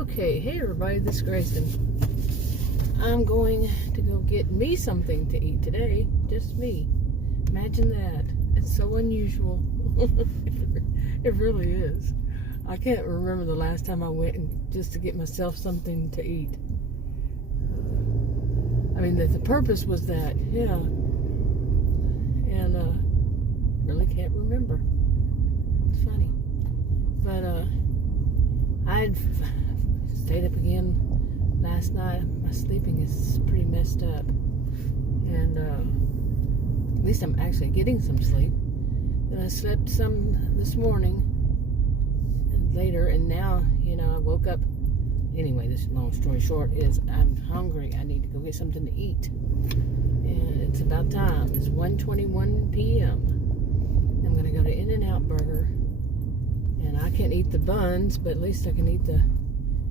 Okay, hey everybody, this is Grayson. I'm going to go get me something to eat today. Just me. Imagine that. It's so unusual. It really is. I can't remember the last time I went just to get myself something to eat. I mean, the purpose was that, yeah. And really can't remember. It's funny. But I had stayed up again last night. My sleeping is pretty messed up. And at least I'm actually getting some sleep. Then I slept some this morning and later, and now, I woke up. Anyway, this long story short is I'm hungry. I need to go get something to eat. And it's about time. It's 1:21 p.m. I'm going to go to In-N-Out Burger. And I can't eat the buns, but at least I can eat the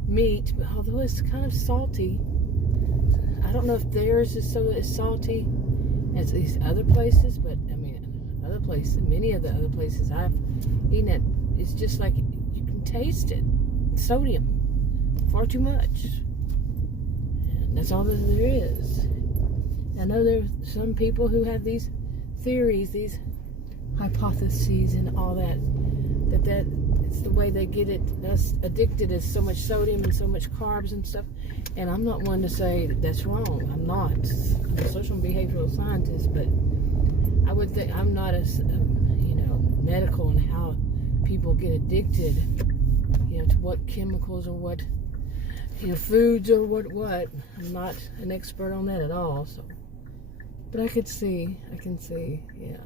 meat. But although it's kind of salty, I don't know if theirs is so as salty as these other places. But I mean, other places, many of the other places I've eaten at, it's just like you can taste it. Sodium, far too much. And that's all that there is. I know there are some people who have these theories, these hypotheses, and all that it's the way they get it. Us addicted is so much sodium and so much carbs and stuff. And I'm not one to say that's wrong. I'm not. I'm a social and behavioral scientist, but I would think I'm not as medical in how people get addicted, to what chemicals or what foods or what. I'm not an expert on that at all. So, but I can see, yeah.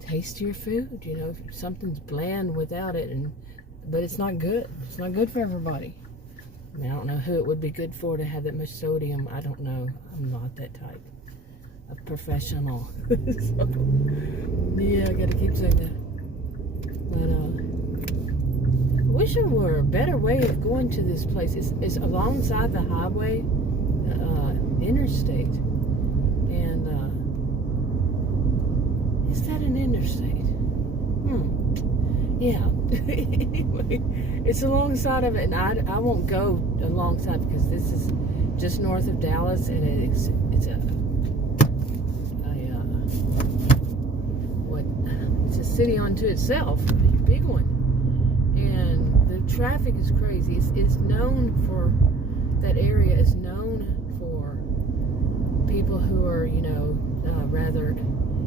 Taste your food, if something's bland without it, but it's not good. It's not good for everybody. I mean, I don't know who it would be good for to have that much sodium. I don't know. I'm not that type of professional. So, yeah, I gotta keep saying that. But I wish there were a better way of going to this place. It's alongside the highway, interstate, and is that an interstate? Yeah. Anyway, it's alongside of it, and I won't go alongside because this is just north of Dallas, and it's a city unto itself, a big one, and the traffic is crazy. It's known for, that area is known for people who are rather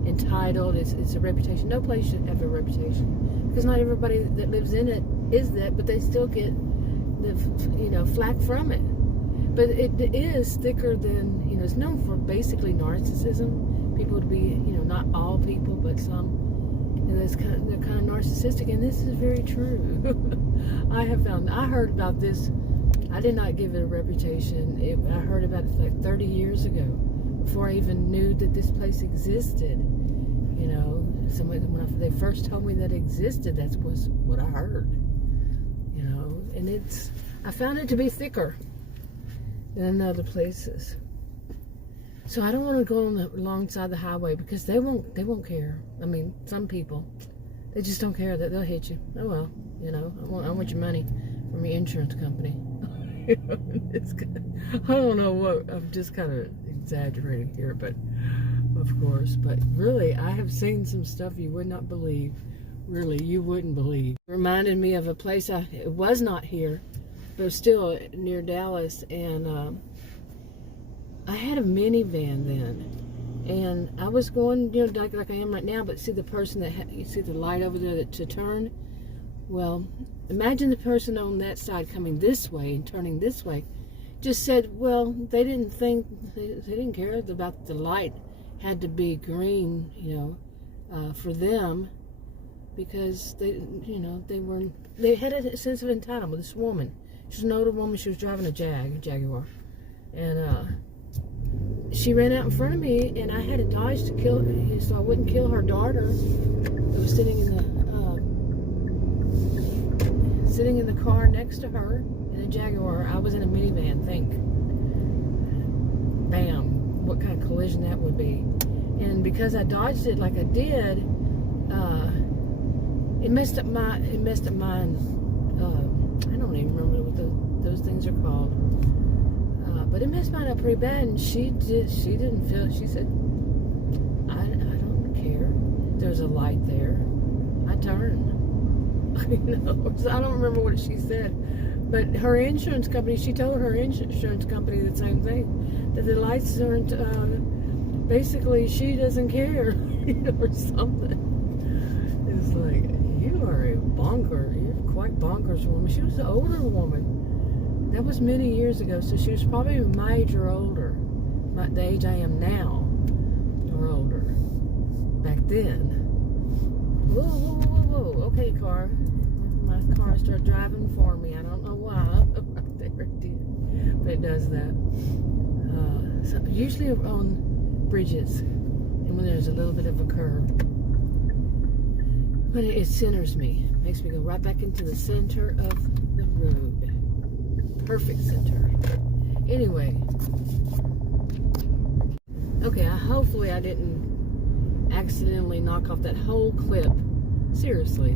entitled. It's a reputation. No place should have a reputation, because not everybody that lives in it is that, but they still get the flack from it. But it is thicker than it's known for basically narcissism. People to be not all people, but some, and they're kind of narcissistic, and this is very true. I heard about this. I did not give it a reputation. I heard about it like 30 years ago, before I even knew that this place existed. When they first told me that it existed, that was what I heard. And I found it to be thicker than other places. So I don't want to go alongside the highway, because they won't care. I mean, some people, they just don't care. That they'll hit you. Oh well, I want your money from your insurance company. I don't know what, I'm just kind of exaggerating here, but of course. But really, I have seen some stuff you would not believe. Really, you wouldn't believe. It reminded me of a place, it was not here, but it was still near Dallas, and I had a minivan then, and I was going, like I am right now, but see the person you see the light over there to turn? Well, imagine the person on that side coming this way and turning this way just said, well, they didn't care about the light had to be green, for them, because they had a sense of entitlement. This woman, she was an older woman. She was driving a Jaguar, and she ran out in front of me, and I had to dodge to kill her, so I wouldn't kill her daughter that was sitting in the car next to her in a Jaguar. I was in a minivan. Think, bam, what kind of collision that would be. And because I dodged it like I did, it messed up mine. I don't even remember what those called. But it messed mine up pretty bad, and she didn't feel it. She said, I don't care. There's a light there. I turn. So I don't remember what she said. But her insurance company, she told her insurance company the same thing. That the lights aren't, basically she doesn't care, or something. It's like, you are a bonker. You're quite bonkers woman. She was an older woman. That was many years ago, so she was probably my age or older. The age I am now, or older. Back then. Whoa, whoa, whoa, whoa. Okay, car. My car started driving for me. I don't know why. Right there it did. But it does that. So usually on bridges, and when there's a little bit of a curve. But it centers me. Makes me go right back into the center of the road. Perfect center. Anyway. Okay, hopefully I didn't accidentally knock off that whole clip. Seriously.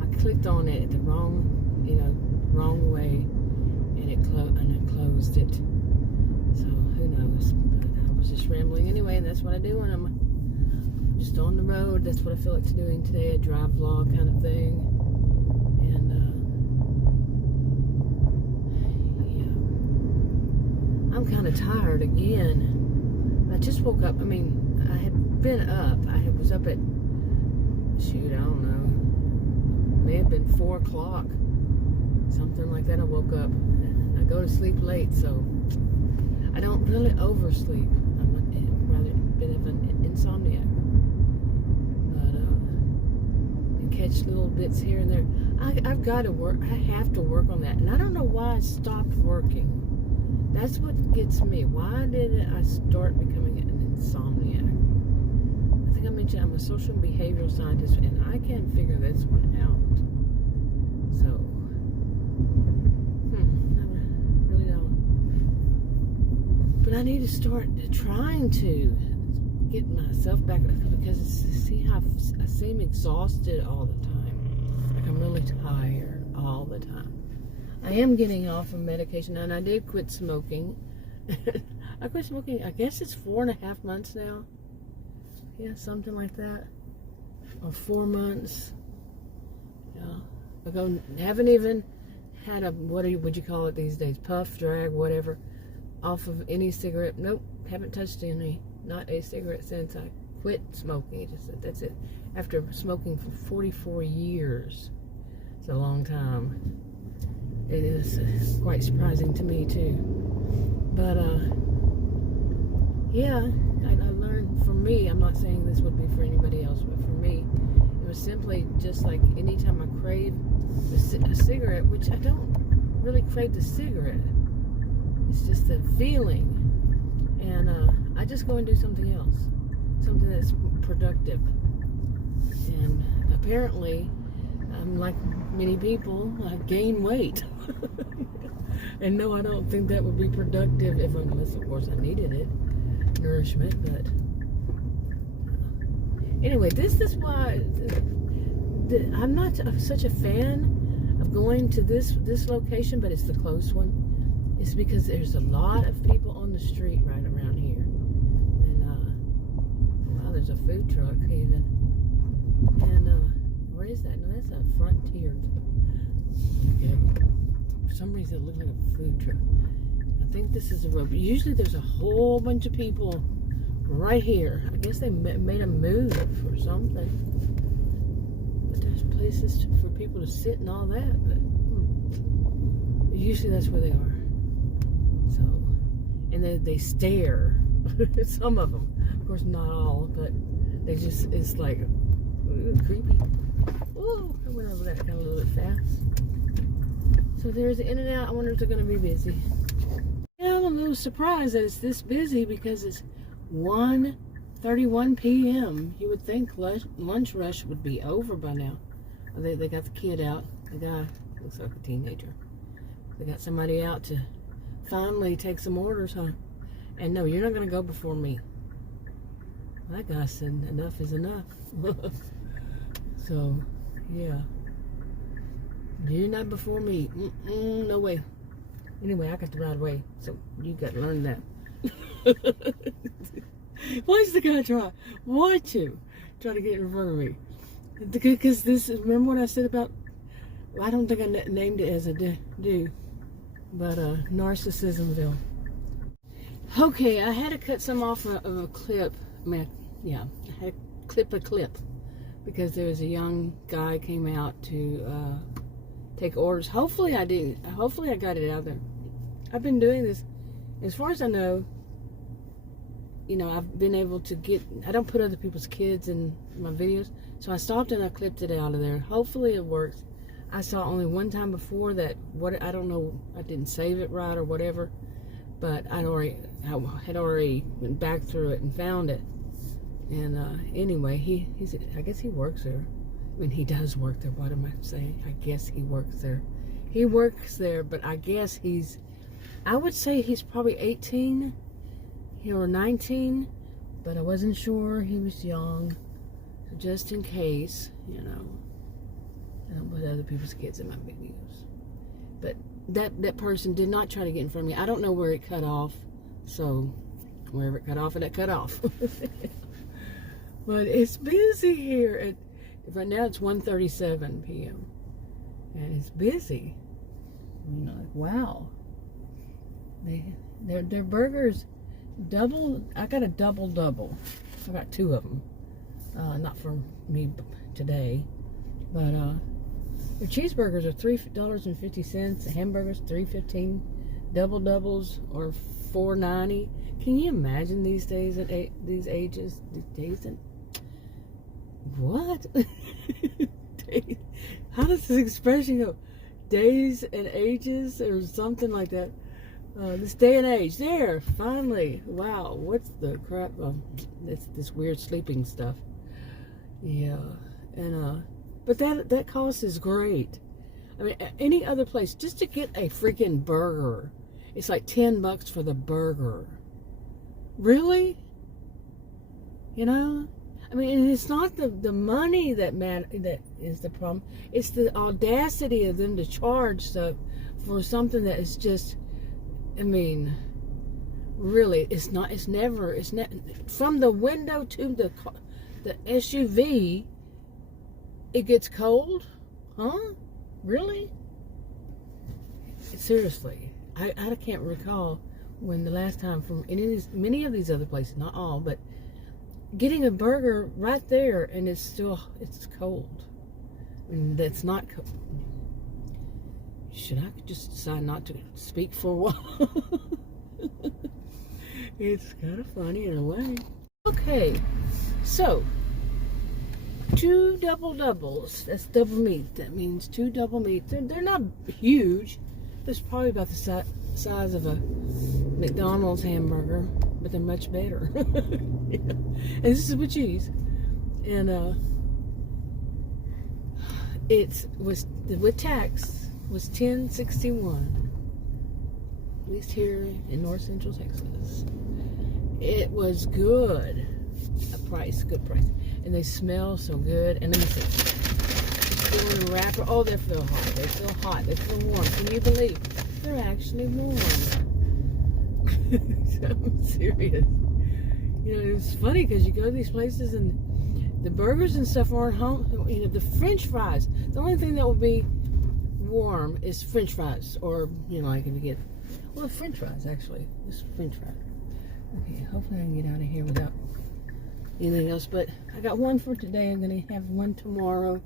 I clicked on it the wrong way, and it closed it. So who knows? But I was just rambling anyway, and that's what I do when I'm just on the road. That's what I feel like doing today, a drive vlog kind of thing. And yeah, I'm kind of tired again. I just woke up. I mean, I had been up. I was up at, shoot, I don't know, may have been 4 o'clock, something like that. I woke up. I go to sleep late, so I don't really oversleep. I'm rather a bit of an insomniac, but and catch little bits here and there. I've got to work. I have to work on that, and I don't know why I stopped working. That's what gets me. Why did I start becoming an insomniac? I think I mentioned I'm a social and behavioral scientist, and I can't figure this one out. So, I really don't. But I need to start trying to get myself back, because see how I seem exhausted all the time. Like I'm really tired all the time. I am getting off of medication, and I did quit smoking. I quit smoking, I guess it's 4.5 months now. Yeah, something like that. Or 4 months. Yeah. I haven't even had a, what would you call it these days? Puff, drag, whatever. Off of any cigarette. Nope, haven't touched any. Not a cigarette since I quit smoking. That's it. After smoking for 44 years. It's a long time. It is quite surprising to me too. But yeah, I learned, for me, I'm not saying this would be for anybody else, but for me, it was simply just like anytime I crave a cigarette, which I don't really crave the cigarette. It's just the feeling. And I just go and do something else. Something that's productive. And apparently, like many people, I gain weight. And no, I don't think that would be productive, unless of course I needed it, nourishment. But anyway, this is why I'm not such a fan of going to this location, but it's the close one. It's because there's a lot of people on the street right around here, and wow, there's a food truck even. And where is that? No, that's a Frontier. Okay. For some reason, it looked like a food truck. I think this is a road. But usually, there's a whole bunch of people right here. I guess they made a move or something. But there's places for people to sit and all that. But usually, that's where they are. So, and they stare. Some of them, of course, not all, but they just, it's like, ooh, creepy. Ooh, I went over that kind of a little bit fast. So there's the In-N-Out. I wonder if they're going to be busy. Yeah, I'm a little surprised that it's this busy, because it's 1:31 p.m. You would think lunch rush would be over by now. They got the kid out. The guy looks like a teenager. They got somebody out to finally take some orders, huh? And no, you're not going to go before me. That guy said enough is enough. So, yeah. You're not before me. No way. Anyway, I got the right way, so you got to learn that. Why's the guy want to try to get in front of me? Because remember what I said about, I don't think I named it as a do, but Narcissismville. Okay, I had to cut some off of a clip. I had to clip a clip because there was a young guy came out to take orders. Hopefully I did. Hopefully I got it out there. I've been doing this, as far as I know. You know, I've been able to I don't put other people's kids in my videos, so I stopped and I clipped it out of there. Hopefully it works. I saw only one time before that, I don't know, I didn't save it right or whatever, but I had already went back through it and found it. And anyway, I guess he works there. I mean, he does work there. What am I saying? I guess he works there. He works there, but I guess I would say he's probably 18 or 19, but I wasn't sure. He was young, so just in case, you know, I don't put other people's kids in my videos. But that person did not try to get in front of me. I don't know where it cut off, so wherever it cut off, it cut off. But it's busy here. Right now it's 1:37 p.m. and it's busy. You know, like, wow. Their burgers double. I got a double. I got 2 of them. Not for me today, but their cheeseburgers are $3.50. Hamburgers $3.15. Doubles are $4.90. Can you imagine these days at these ages? These days what? How does this expression go? Days and ages or something like that. This day and age. There, finally. Wow, what's the crap? It's this weird sleeping stuff. Yeah, and but that cost is great. I mean, any other place, just to get a freaking burger, it's like $10 for the burger. Really? You know? I mean, and it's not the money that is the problem. It's the audacity of them to charge stuff for something that is just, I mean, really, it's never from the window to the SUV, it gets cold? Huh? Really? Seriously, I can't recall when the last time from many of these other places, not all, but getting a burger right there and it's cold. I mean, that's not cold. Should I just decide not to speak for a while? It's kind of funny in a way. Okay, so 2 doubles. That's double meat. That means 2 double meat. They're not huge. It's probably about the size of a McDonald's hamburger, but they're much better. And this is with cheese. And it was with tax was $10.61. At least here in North Central Texas. It was good. Good price. And they smell so good. And let me see. Still in a wrapper. Oh, they feel hot. They feel hot. They feel warm. Can you believe? They're actually warm. I'm serious. You know, it's funny because you go to these places and the burgers and stuff aren't home. You know, the French fries. The only thing that will be warm is French fries. Or, you know, like if you get, well, French fries actually. Just French fries. Okay, hopefully I can get out of here without anything else. But I got one for today. I'm going to have one tomorrow.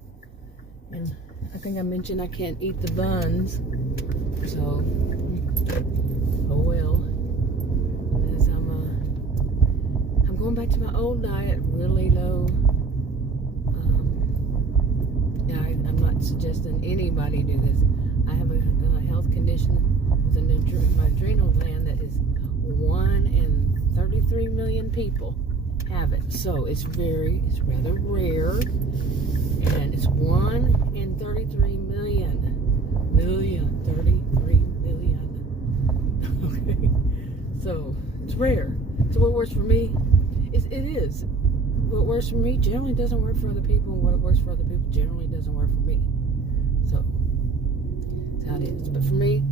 And I think I mentioned I can't eat the buns. So, oh well. As I'm going back to my old diet, really low. I'm not suggesting anybody do this. I have a health condition with my adrenal gland that is 1 in 33 million people have it. So it's rather rare, and it's 1 in 33 million. 33 million. Okay, so it's rare. So what works for me, it is. What works for me generally doesn't work for other people, and what works for other people generally doesn't work for me. So that's how it is. But for me,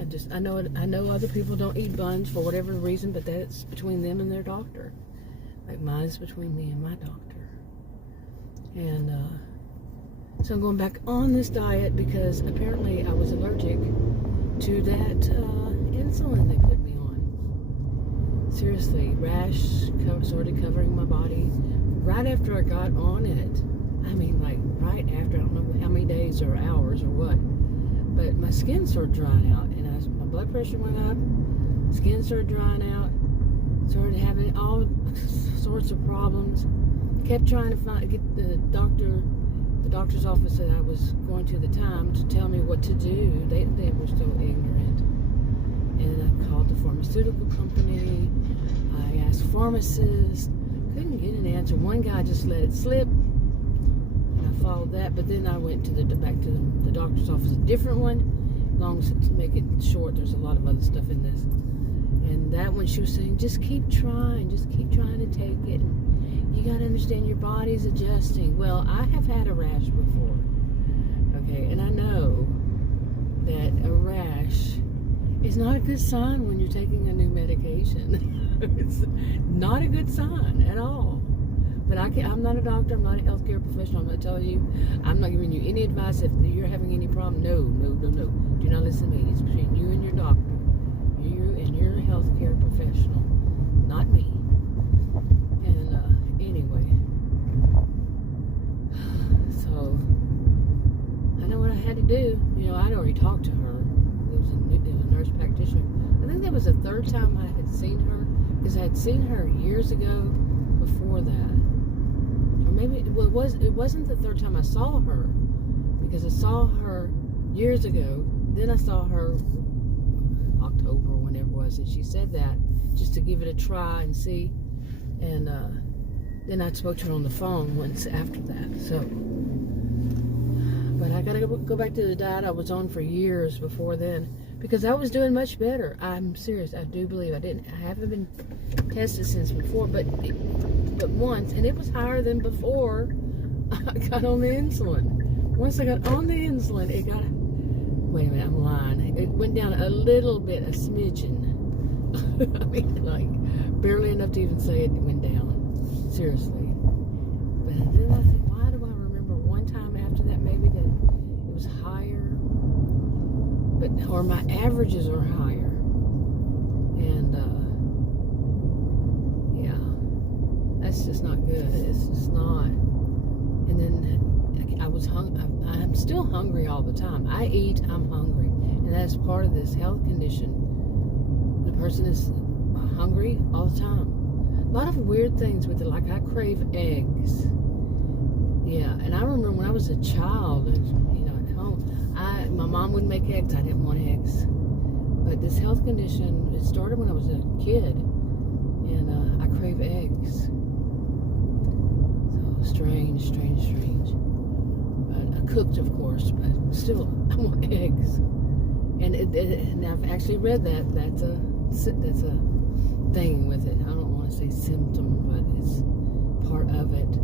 I know other people don't eat buns for whatever reason, but that's between them and their doctor. Like mine is between me and my doctor. And so I'm going back on this diet because apparently I was allergic to that insulin they put me on. Seriously, rash started covering my body right after I got on it. I mean, like right after, I don't know how many days or hours or what. But my skin started drying out, and my blood pressure went up, skin started drying out, started having all sorts of problems. Kept trying to get the doctor's office that I was going to at the time to tell me what to do. They were so ignorant. And I called the pharmaceutical company. I asked pharmacists. Couldn't get an answer. One guy just let it slip. I followed that, but then I went to back to the doctor's office, a different one. Long as to make it short, there's a lot of other stuff in this. And that one, she was saying, just keep trying to take it. And you gotta understand your body's adjusting. Well, I have had a rash before, okay, and I know that a rash is not a good sign when you're taking a new medication. It's not a good sign at all. But I'm not a doctor. I'm not a healthcare professional. I'm not telling you. I'm not giving you any advice if you're having any problem. No. Do not listen to me. It's between you and your doctor. You and your healthcare professional, not me. And anyway, so I know what I had to do. You know, I'd already talked to her. It was a nurse practitioner. I think that was the third time I had seen her, because I had seen her years ago before that. Maybe it wasn't the third time I saw her, because I saw her years ago. Then I saw her October or whenever it was, and she said that just to give it a try and see. And then I spoke to her on the phone once after that. So, but I gotta go back to the diet I was on for years before then, because I was doing much better. I'm serious. I do believe I haven't been tested since before, but once, and it was higher than before I got on the insulin. Once I got on the insulin, it got, wait a minute, I'm lying. It went down a little bit, a smidgen. I mean, like, barely enough to even say it went down. Seriously. But then I think, why do I remember one time after that, maybe that it was higher, or my averages are higher. And, that's just not good. It's just not. And then I was hungry. I'm still hungry all the time. I eat, I'm hungry. And that's part of this health condition. The person is hungry all the time. A lot of weird things with it, like I crave eggs. Yeah, and I remember when I was a child, you know, at home, my mom wouldn't make eggs. I didn't want eggs. But this health condition, it started when I was a kid. And I crave eggs. Strange. Cooked, of course, but still, I want eggs. And I've actually read that. That's a thing with it. I don't want to say symptom, but it's part of it.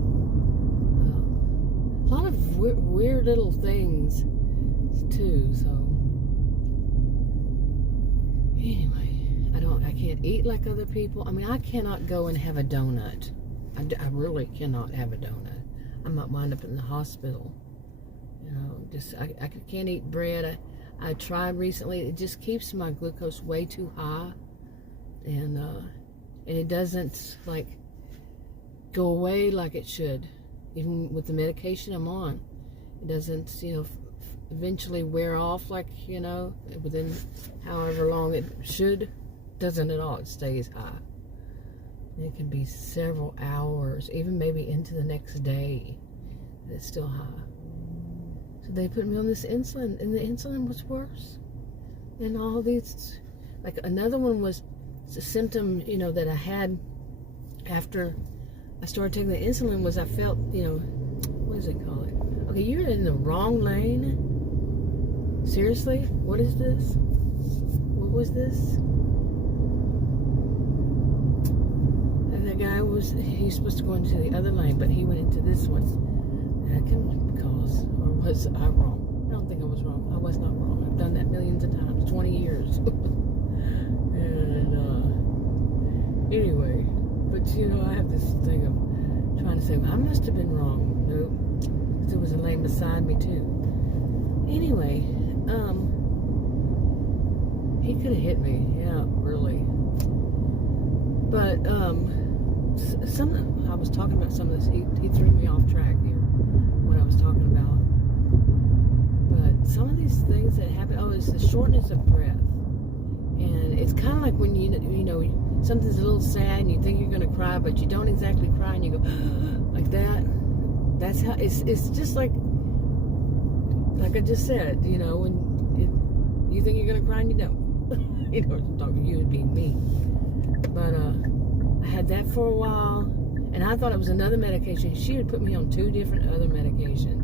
A lot of weird little things too. So anyway, I can't eat like other people. I mean, I cannot go and have a donut. I really cannot have a donut. I might wind up in the hospital. You know, I can't eat bread. I tried recently. It just keeps my glucose way too high, and it doesn't like go away like it should. Even with the medication I'm on, it doesn't, you know, eventually wear off like, you know, within however long it should. Doesn't at all. It stays high. It can be several hours, even maybe into the next day, and it's still high. So they put me on this insulin, and the insulin was worse. And all these, like another one was a symptom, you know, that I had after I started taking the insulin was I felt, you know, what does it call it? Okay, you're in the wrong lane. Seriously? What is this? What was this? Guy he's supposed to go into the other lane, but he went into this one. That can cause, or was I wrong? I don't think I was wrong. I was not wrong. I've done that millions of times, 20 years. And anyway, but you know, I have this thing of trying to say, well, I must have been wrong. Nope, because there was a lane beside me too. Anyway, he could have hit me, yeah, really. But I was talking about some of this. He threw me off track here when I was talking about. But some of these things that happen, it's the shortness of breath. And it's kind of like when you know something's a little sad and you think you're going to cry, but you don't exactly cry, and you go like that. That's how it's just like I just said, you know, when you think you're going to cry and you don't. You know, I'm talking you would be me. But I had that for a while, and I thought it was another medication. She would put me on 2 different other medications.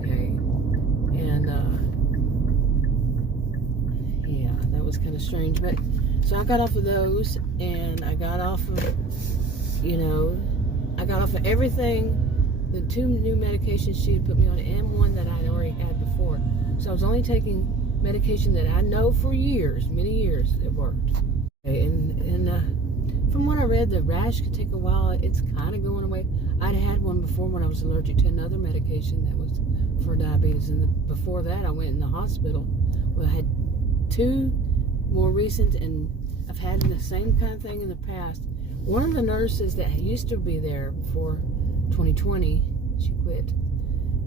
Okay, and yeah, that was kind of strange. But so I got off of those, and I got off of, I got off of everything. The 2 new medications she had put me on, and one that I'd already had before. So I was only taking medication that I know for years, many years, it worked. Okay, and from what I read, the rash could take a while. It's kind of going away. I'd had one before when I was allergic to another medication that was for diabetes, and before that I went in the hospital. Well, I had 2 more recent, and I've had the same kind of thing in the past. One of the nurses that used to be there before 2020, she quit,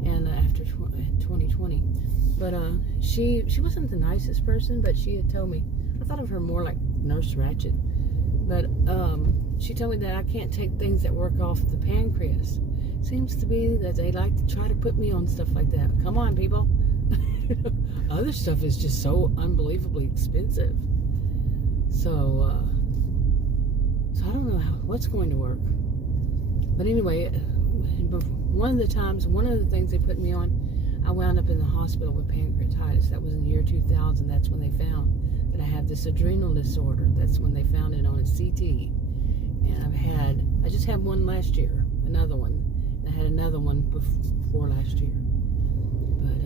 and after 2020, but she wasn't the nicest person, but she had told me, I thought of her more like Nurse Ratched, but she told me that I can't take things that work off the pancreas. Seems to be that they like to try to put me on stuff like that. Come on, people. Other stuff is just so unbelievably expensive. So I don't know what's going to work. But anyway, one of the things they put me on, I wound up in the hospital with pancreatitis. That was in the year 2000. That's when they found that I have this adrenal disorder. That's when they found it on a CT. And I just had one last year, another one. I had another one before last year. But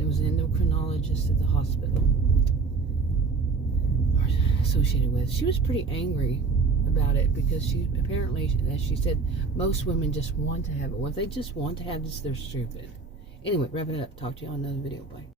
it was an endocrinologist at the hospital, or associated with. She was pretty angry about it because she apparently, as she said, most women just want to have it. Well, if they just want to have this, they're stupid. Anyway, wrap it up. Talk to you on another video. Bye.